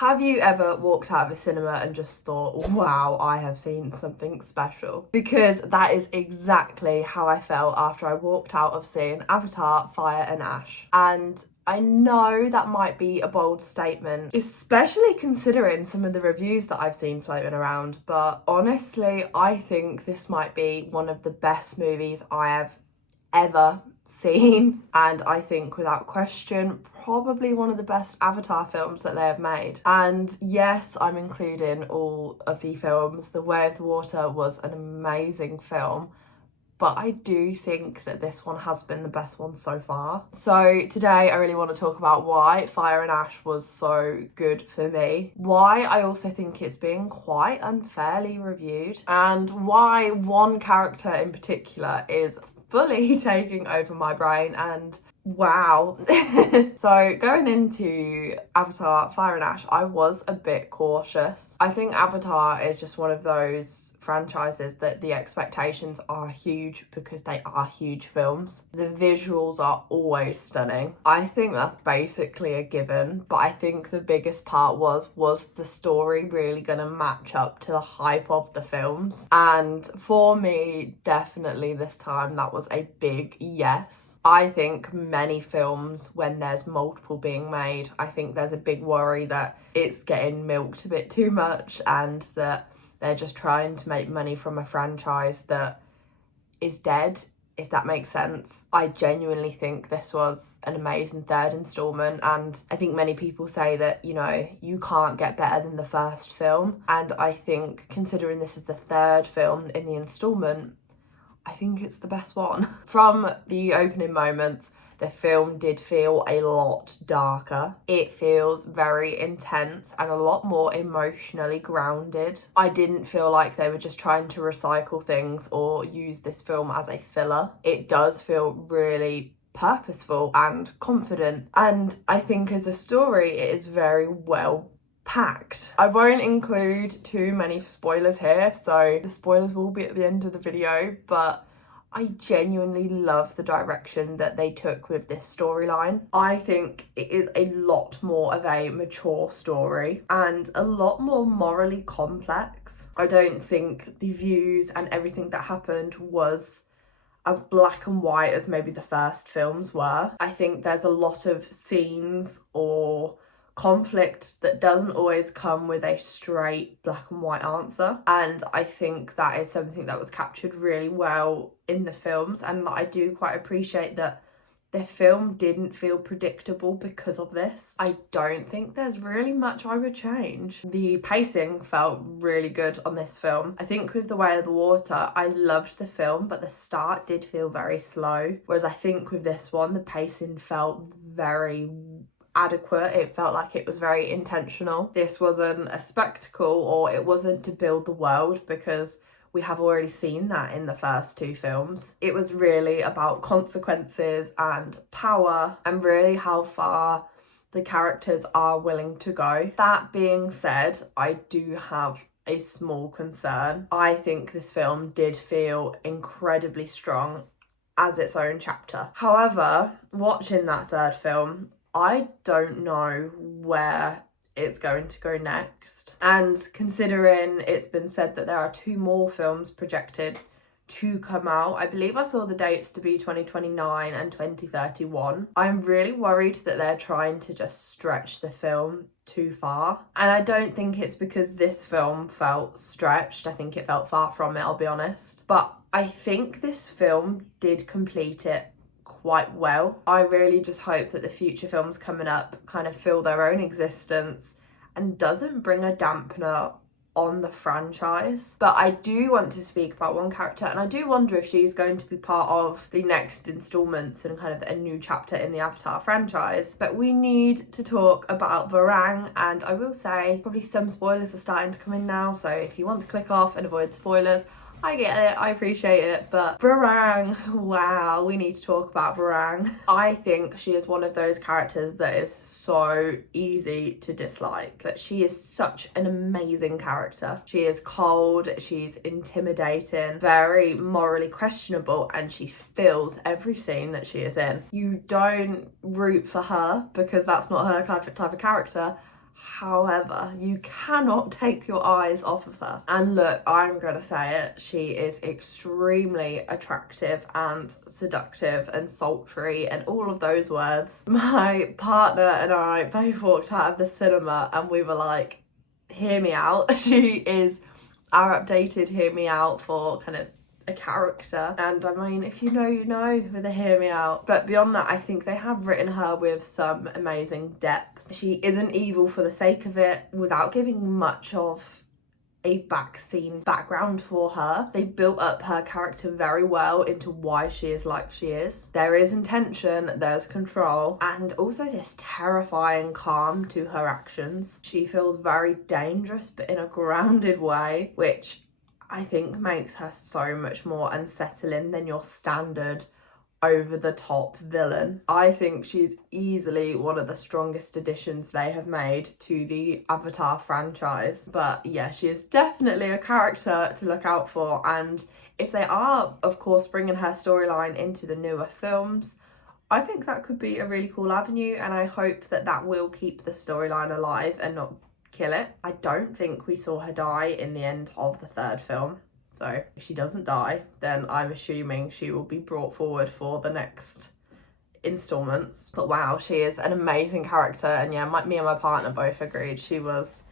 Have you ever walked out of a cinema and just thought, wow, I have seen something special? Because that is exactly how I felt after I walked out of seeing Avatar, Fire and Ash. And I know that might be a bold statement, especially considering some of the reviews that I've seen floating around, but honestly, I think this might be one of the best movies I have ever seen, and I think without question probably one of the best Avatar films that they have made. And yes, I'm including all of the films. The Way of the Water was an amazing film, but I do think that this one has been the best one so far. So today I really want to talk about why Fire and Ash was so good for me, why I also think it's being quite unfairly reviewed, and why one character in particular is fully taking over my brain, and wow. So going into Avatar Fire and Ash, I was a bit cautious. I think Avatar is just one of those franchises that the expectations are huge because they are huge films. The visuals are always stunning. I think that's basically a given, but I think the biggest part was the story really gonna match up to the hype of the films? And for me, definitely this time that was a big yes. I think many films, when there's multiple being made, I think there's a big worry that it's getting milked a bit too much and that they're just trying to make money from a franchise that is dead, if that makes sense. I genuinely think this was an amazing third installment, and I think many people say that, you know, you can't get better than the first film. And I think, considering this is the third film in the installment, I think it's the best one. From the opening moments, the film did feel a lot darker. It feels very intense and a lot more emotionally grounded. I didn't feel like they were just trying to recycle things or use this film as a filler. It does feel really purposeful and confident. And I think as a story, it is very well packed. I won't include too many spoilers here, so the spoilers will be at the end of the video, but I genuinely love the direction that they took with this storyline. I think it is a lot more of a mature story and a lot more morally complex. I don't think the views and everything that happened was as black and white as maybe the first films were. I think there's a lot of scenes or conflict that doesn't always come with a straight black and white answer, and I think that is something that was captured really well in the films, and that I do quite appreciate that the film didn't feel predictable because of this. I don't think there's really much I would change. The pacing felt really good on this film. I think with The Way of the Water, I loved the film, but the start did feel very slow, whereas I think with this one, the pacing felt very adequate. It felt like it was very intentional. This wasn't a spectacle, or it wasn't to build the world, because we have already seen that in the first two films. It was really about consequences and power, and really how far the characters are willing to go. That being said, I do have a small concern. I think this film did feel incredibly strong as its own chapter. However, watching that third film, I don't know where it's going to go next. And considering it's been said that there are 2 more films projected to come out, I believe I saw the dates to be 2029 and 2031. I'm really worried that they're trying to just stretch the film too far. And I don't think it's because this film felt stretched. I think it felt far from it, I'll be honest. But I think this film did complete it quite well. I really just hope that the future films coming up kind of fill their own existence and doesn't bring a dampener on the franchise. But I do want to speak about one character, and I do wonder if she's going to be part of the next installments and kind of a new chapter in the Avatar franchise. But we need to talk about Varang, and I will say probably some spoilers are starting to come in now, so if you want to click off and avoid spoilers, I get it, I appreciate it, but Varang, wow, we need to talk about Varang. I think she is one of those characters that is so easy to dislike, but she is such an amazing character. She is cold, she's intimidating, very morally questionable, and she fills every scene that she is in. You don't root for her because that's not her type of character. However, you cannot take your eyes off of her. And look, I'm gonna say it, she is extremely attractive and seductive and sultry and all of those words. My partner and I both walked out of the cinema and we were like, hear me out. She is our updated hear me out for kind of a character, and I mean, if you know, you know, with a hear me out. But beyond that, I think they have written her with some amazing depth. She isn't evil for the sake of it without giving much of a background for her. They built up her character very well into why she is like she is. There is intention, there's control, and also this terrifying calm to her actions. She feels very dangerous but in a grounded way, which I think makes her so much more unsettling than your standard over the top villain. I think she's easily one of the strongest additions they have made to the Avatar franchise. But yeah, she is definitely a character to look out for, and if they are, of course, bringing her storyline into the newer films, I think that could be a really cool avenue, and I hope that that will keep the storyline alive and not kill it. I don't think we saw her die in the end of the third film. So if she doesn't die, then I'm assuming she will be brought forward for the next installments. But wow, she is an amazing character, and yeah, me and my partner both agreed she was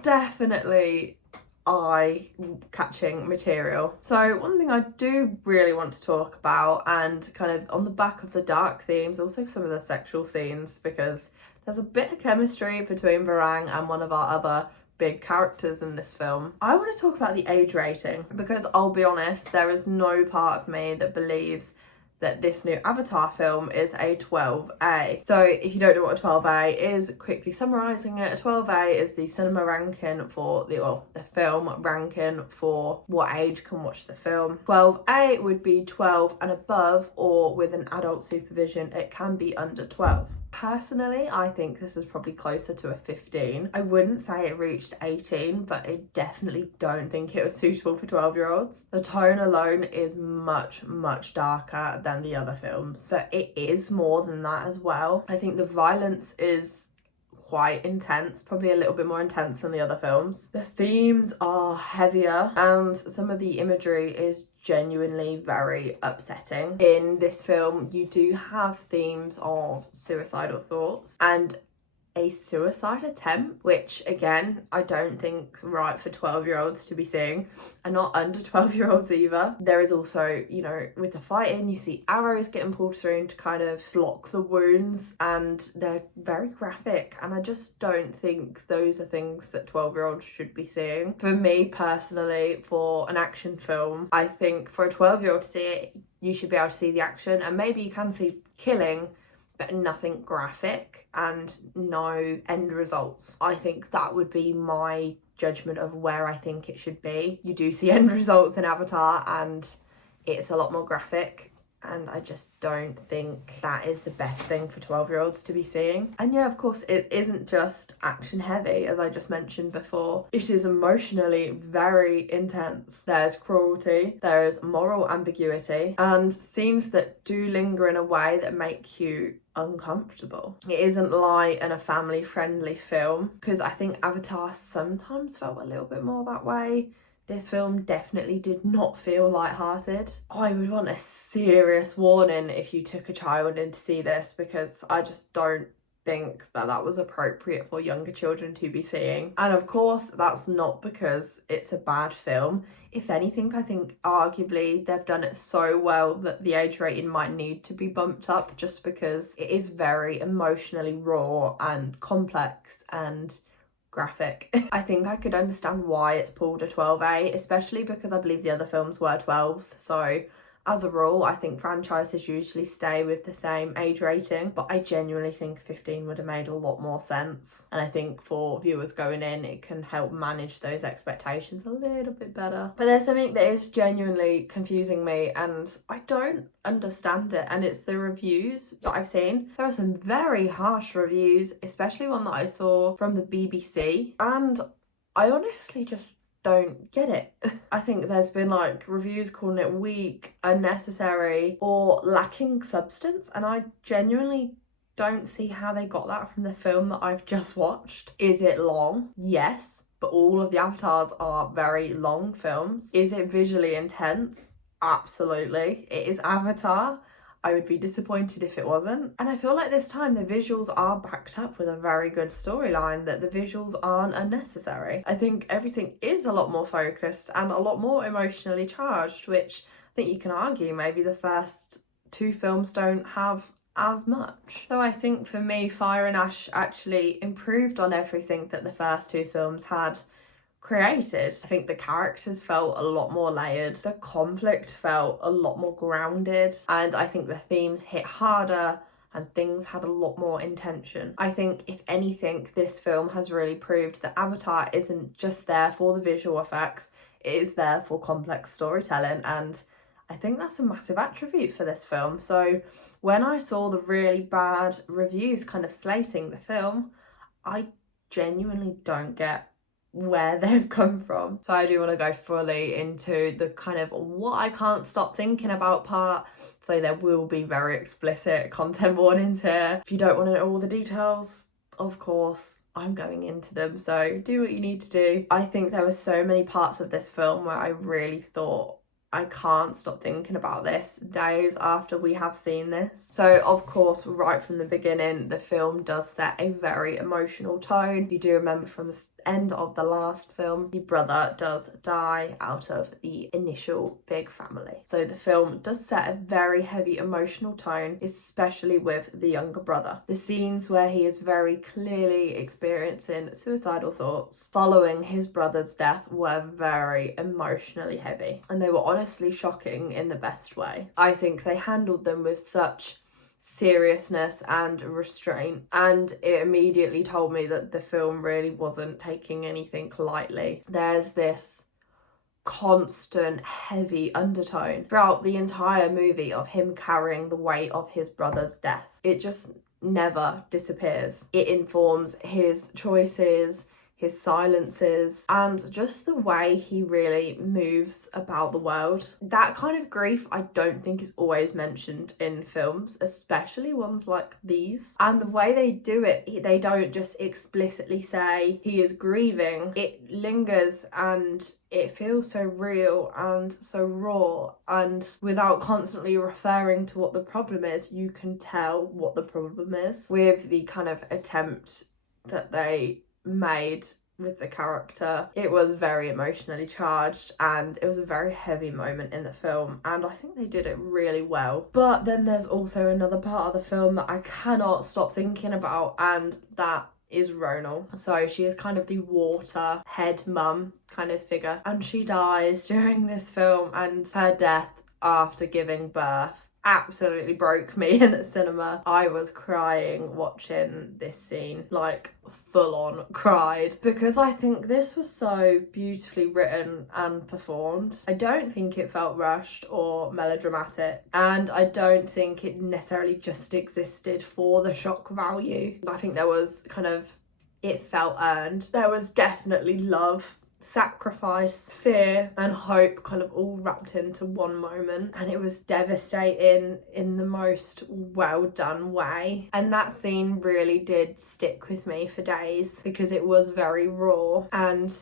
definitely eye-catching material. So one thing I do really want to talk about, and kind of on the back of the dark themes, also some of the sexual scenes, because there's a bit of chemistry between Varang and one of our other big characters in this film. I want to talk about the age rating, because I'll be honest, there is no part of me that believes that this new Avatar film is a 12A. So if you don't know what a 12A is, quickly summarising it, a 12A is the cinema ranking for the film ranking for what age can watch the film. 12A would be 12 and above, or with an adult supervision, it can be under 12. Personally, I think this is probably closer to a 15. I wouldn't say it reached 18, but I definitely don't think it was suitable for 12-year-olds. The tone alone is much, much darker than the other films, but it is more than that as well. I think the violence is quite intense, probably a little bit more intense than the other films. The themes are heavier, and some of the imagery is genuinely very upsetting. In this film, you do have themes of suicidal thoughts and a suicide attempt, which again, I don't think right for 12-year-olds to be seeing, and not under 12-year-olds either. There is also, you know, with the fighting, you see arrows getting pulled through to kind of block the wounds, and they're very graphic, and I just don't think those are things that 12-year-olds should be seeing. For me personally, for an action film, I think for a 12-year-old to see it, you should be able to see the action, and maybe you can see killing, but nothing graphic and no end results. I think that would be my judgment of where I think it should be. You do see end results in Avatar, and it's a lot more graphic, and I just don't think that is the best thing for 12-year-olds to be seeing. And yeah, of course, it isn't just action heavy, as I just mentioned before. It is emotionally very intense. There's cruelty, there is moral ambiguity, and scenes that do linger in a way that make you uncomfortable. It isn't light and a family-friendly film, because I think Avatar sometimes felt a little bit more that way. This film definitely did not feel lighthearted. I would want a serious warning if you took a child in to see this, because I just don't think that that was appropriate for younger children to be seeing. And of course, that's not because it's a bad film. If anything, I think arguably they've done it so well that the age rating might need to be bumped up, just because it is very emotionally raw and complex and graphic. I think I could understand why it's pulled a 12A, especially because I believe the other films were 12s. So as a rule, I think franchises usually stay with the same age rating, but I genuinely think 15 would have made a lot more sense. And I think for viewers going in, it can help manage those expectations a little bit better. But there's something that is genuinely confusing me, and I don't understand it, and it's the reviews that I've seen. There are some very harsh reviews, especially one that I saw from the BBC, and I honestly just don't get it. I think there's been like reviews calling it weak, unnecessary, or lacking substance, and I genuinely don't see how they got that from the film that I've just watched. Is it long? Yes, but all of the Avatars are very long films. Is it visually intense? Absolutely. It is Avatar. I would be disappointed if it wasn't. And I feel like this time the visuals are backed up with a very good storyline, that the visuals aren't unnecessary. I think everything is a lot more focused and a lot more emotionally charged, which I think you can argue maybe the first two films don't have as much. So I think for me, Fire and Ash actually improved on everything that the first two films had created. I think the characters felt a lot more layered, the conflict felt a lot more grounded, and I think the themes hit harder and things had a lot more intention. I think if anything, this film has really proved that Avatar isn't just there for the visual effects, it is there for complex storytelling, and I think that's a massive attribute for this film. So when I saw the really bad reviews kind of slating the film, I genuinely don't get where they've come from. So I do want to go fully into the kind of what I can't stop thinking about part. So there will be very explicit content warnings here. If you don't want to know all the details, of course, I'm going into them. So do what you need to do. I think there were so many parts of this film where I really thought, I can't stop thinking about this days after we have seen this. So of course, right from the beginning, the film does set a very emotional tone. You do remember from the end of the last film, the brother does die out of the initial big family. So the film does set a very heavy emotional tone, especially with the younger brother. The scenes where he is very clearly experiencing suicidal thoughts following his brother's death were very emotionally heavy, and they were honestly shocking in the best way. I think they handled them with such seriousness and restraint, and it immediately told me that the film really wasn't taking anything lightly. There's this constant heavy undertone throughout the entire movie of him carrying the weight of his brother's death. It just never disappears. It informs his choices, his silences, and just the way he really moves about the world. That kind of grief I don't think is always mentioned in films, especially ones like these. And the way they do it, they don't just explicitly say he is grieving. It lingers and it feels so real and so raw, and without constantly referring to what the problem is, you can tell what the problem is. With the kind of attempt that they made with the character, it was very emotionally charged and it was a very heavy moment in the film, and I think they did it really well. But then there's also another part of the film that I cannot stop thinking about, and that is Ronal. So she is kind of the water head mum kind of figure, and she dies during this film, and her death after giving birth absolutely broke me in the cinema. I was crying watching this scene, like full on cried, because I think this was so beautifully written and performed. I don't think it felt rushed or melodramatic, and I don't think it necessarily just existed for the shock value. I think there was kind of, it felt earned. There was definitely love, sacrifice, fear and hope kind of all wrapped into one moment, and it was devastating in the most well done way. And that scene really did stick with me for days because it was very raw, and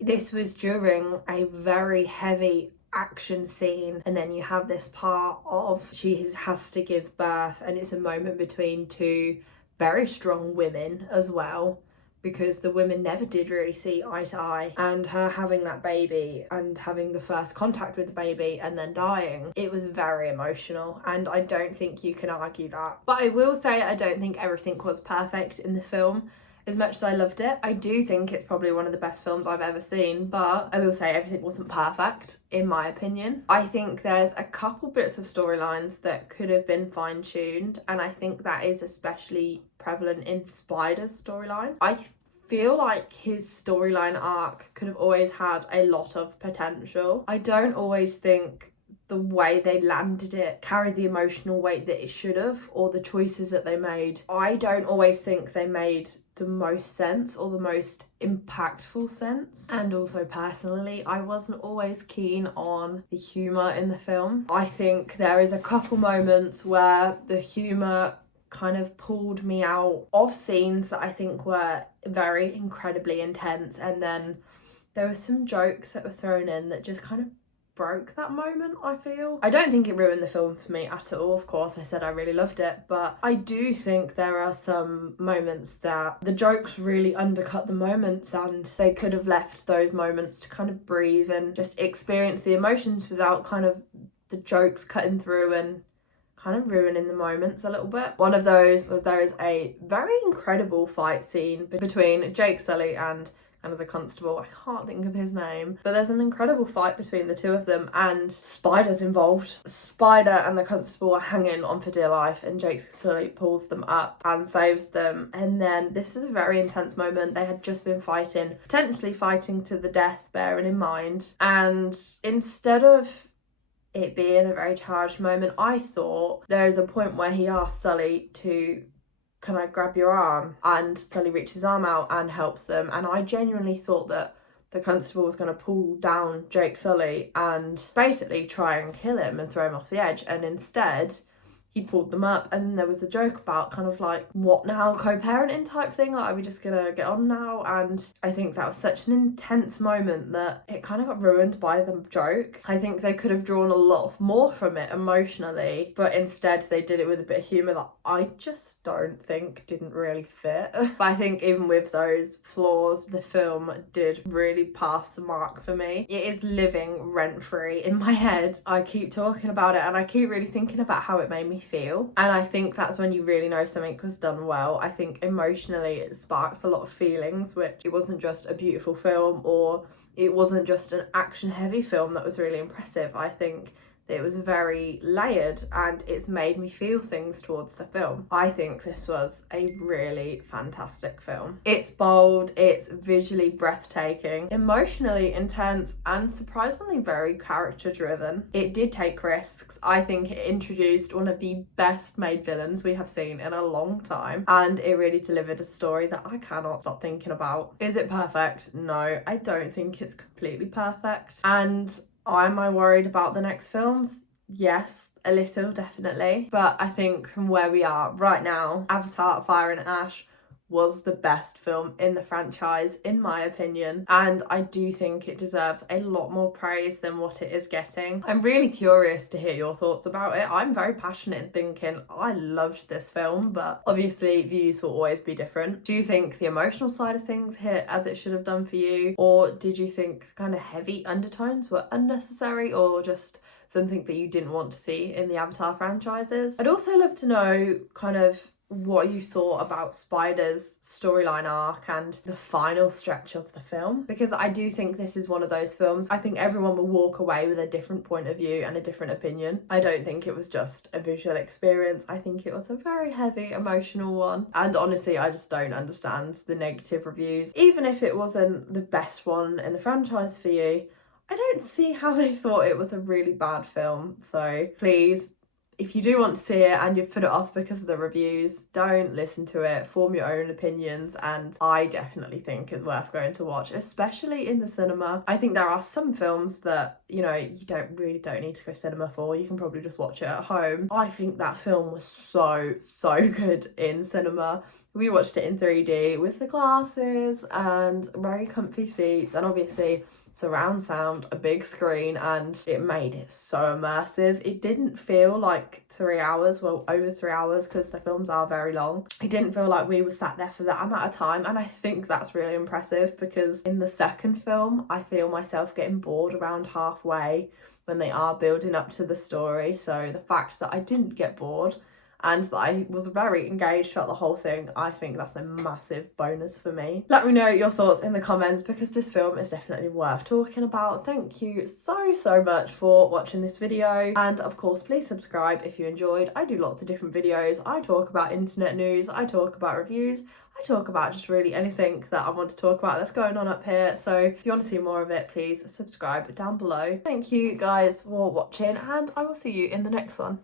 this was during a very heavy action scene, and then you have this part of she has to give birth, and it's a moment between two very strong women as well, because the women never did really see eye to eye, and her having that baby and having the first contact with the baby and then dying, it was very emotional, and I don't think you can argue that. But I will say I don't think everything was perfect in the film. As much as I loved it, I do think it's probably one of the best films I've ever seen, but I will say everything wasn't perfect, in my opinion. I think there's a couple bits of storylines that could have been fine-tuned, and I think that is especially prevalent in Spider's storyline. I feel like his storyline arc could have always had a lot of potential. I don't always think the way they landed it carried the emotional weight that it should have, or the choices that they made. I don't always think they made the most sense or the most impactful sense. And also personally, I wasn't always keen on the humour in the film. I think there is a couple moments where the humour kind of pulled me out of scenes that I think were very incredibly intense, and then there were some jokes that were thrown in that just kind of broke that moment, I feel. I don't think it ruined the film for me at all. Of course, I said I really loved it, but I do think there are some moments that the jokes really undercut the moments, and they could have left those moments to kind of breathe and just experience the emotions without kind of the jokes cutting through and kind of ruining the moments a little bit. One of those was there is a very incredible fight scene between Jake Sully and kind of the constable. I can't think of his name, but there's an incredible fight between the two of them, and Spider's involved. Spider and the constable are hanging on for dear life, and Jake Sully pulls them up and saves them. And then this is a very intense moment. They had just been fighting, potentially fighting to the death, bearing in mind, and instead of it being a very charged moment, I thought there is a point where he asks Sully to, can I grab your arm? And Sully reaches his arm out and helps them. And I genuinely thought that the constable was going to pull down Jake Sully and basically try and kill him and throw him off the edge. And instead, he pulled them up, and then there was a joke about kind of like, what now, co-parenting type thing, like, are we just gonna get on now? And I think that was such an intense moment that it kind of got ruined by the joke. I think they could have drawn a lot more from it emotionally, but instead they did it with a bit of humour that I just don't think didn't really fit. But I think even with those flaws, the film did really pass the mark for me. It is living rent-free in my head. I keep talking about it and I keep really thinking about how it made me feel, and I think that's when you really know something was done well. I think emotionally it sparked a lot of feelings, which it wasn't just a beautiful film, or it wasn't just an action heavy film that was really impressive. I think it was very layered, and it's made me feel things towards the film. I think this was a really fantastic film. It's bold, it's visually breathtaking, emotionally intense, and surprisingly very character driven. It did take risks. I think it introduced one of the best made villains we have seen in a long time, and it really delivered a story that I cannot stop thinking about. Is it perfect? No, I don't think it's completely perfect. And am I worried about the next films? Yes, a little, definitely. But I think from where we are right now, Avatar: Fire and Ash was the best film in the franchise, in my opinion. And I do think it deserves a lot more praise than what it is getting. I'm really curious to hear your thoughts about it. I'm very passionate in thinking I loved this film, but obviously views will always be different. Do you think the emotional side of things hit as it should have done for you? Or did you think kind of heavy undertones were unnecessary, or just something that you didn't want to see in the Avatar franchises? I'd also love to know kind of what you thought about Spider's storyline arc and the final stretch of the film, because I do think this is one of those films I think everyone will walk away with a different point of view and a different opinion. I don't think it was just a visual experience. I think it was a very heavy emotional one, and honestly I just don't understand the negative reviews. Even if it wasn't the best one in the franchise for you, I don't see how they thought it was a really bad film. So please, if you do want to see it and you've put it off because of the reviews, don't listen to it, form your own opinions, and I definitely think it's worth going to watch, especially in the cinema. I think there are some films that, you know, you don't need to go cinema for. You can probably just watch it at home. I think that film was so good in cinema. We watched it in 3D with the glasses and very comfy seats, and obviously surround sound, a big screen, and it made it so immersive. It didn't feel like 3 hours, well, over 3 hours, because the films are very long. It didn't feel like we were sat there for that amount of time, and I think that's really impressive, because in the second film I feel myself getting bored around halfway when they are building up to the story. So the fact that I didn't get bored and that I was very engaged throughout the whole thing, I think that's a massive bonus for me. Let me know your thoughts in the comments, because this film is definitely worth talking about. Thank you so much for watching this video, and of course please subscribe if you enjoyed. I do lots of different videos. I talk about internet news, I talk about reviews, I talk about just really anything that I want to talk about that's going on up here. So if you want to see more of it, please subscribe down below. Thank you guys for watching, and I will see you in the next one.